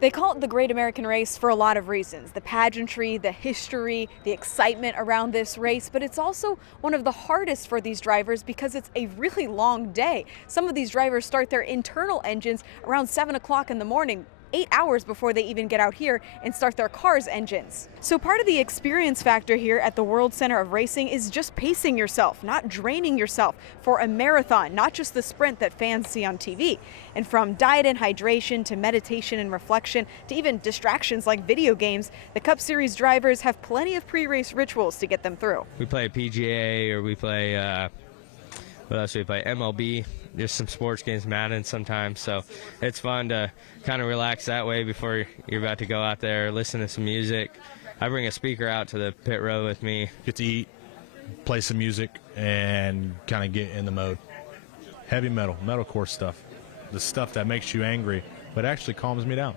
They call it the Great American Race for a lot of reasons. The pageantry, the history, the excitement around this race, but it's also one of the hardest for these drivers because it's a really long day. Some of these drivers start their internal engines around 7 o'clock in the morning, 8 hours before they even get out here and start their car's engines. So part of the experience factor here at the World Center of Racing is just pacing yourself, not draining yourself for a marathon, not just the sprint that fans see on TV. And from diet and hydration to meditation and reflection to even distractions like video games, the Cup Series drivers have plenty of pre-race rituals to get them through. We play PGA or we play, what else do we play? MLB. Just some sports games, Madden sometimes, so it's fun to kind of relax that way before you're about to go out there, listen to some music. I bring a speaker out to the pit road with me. Get to eat, play some music, and kind of get in the mode. Heavy metalcore stuff, the stuff that makes you angry, but actually calms me down.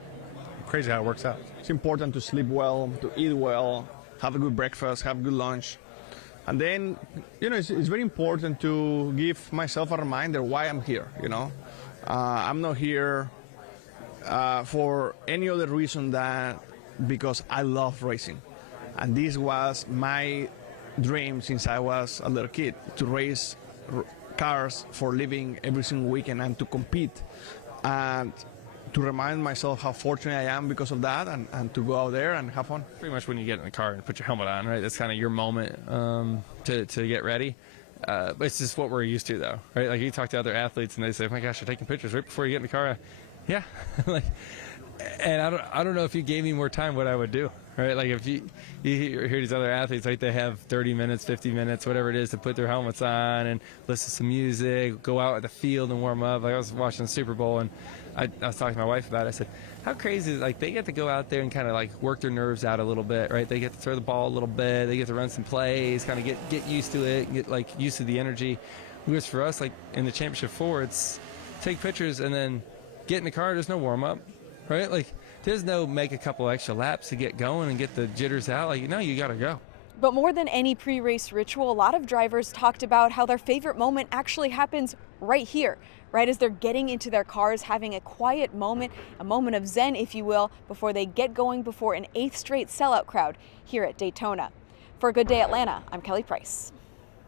Crazy how it works out. It's important to sleep well, to eat well, have a good breakfast, have a good lunch. And then, it's very important to give myself a reminder why I'm here, I'm not here for any other reason than because I love racing. And this was my dream since I was a little kid, to race cars for a living every single weekend and to compete. And to remind myself how fortunate I am because of that, and to go out there and have fun. Pretty much when you get in the car and put your helmet on, right? That's kind of your moment to get ready. But it's just what we're used to, though, right? Like you talk to other athletes and they say, "Oh my gosh, you're taking pictures right before you get in the car." Yeah, and I don't know if you gave me more time, what I would do, right? Like if you hear these other athletes, like they have 30 minutes, 50 minutes, whatever it is, to put their helmets on and listen to some music, go out at the field and warm up. Like I was watching the Super Bowl and I was talking to my wife about it. I said, how crazy is it? Like they get to go out there and kind of like work their nerves out a little bit, right? They get to throw the ball a little bit, they get to run some plays, kind of get used to it, get like used to the energy. Whereas for us, like in the Championship 4, it's take pictures and then get in the car. There's no warm up, right? Like there's no make a couple extra laps to get going and get the jitters out. Like, no, you got to go. But more than any pre-race ritual, a lot of drivers talked about how their favorite moment actually happens right here, right as they're getting into their cars, having a quiet moment, a moment of zen, if you will, before they get going before an 8th straight sellout crowd here at Daytona. For a Good Day Atlanta, I'm Kelly Price.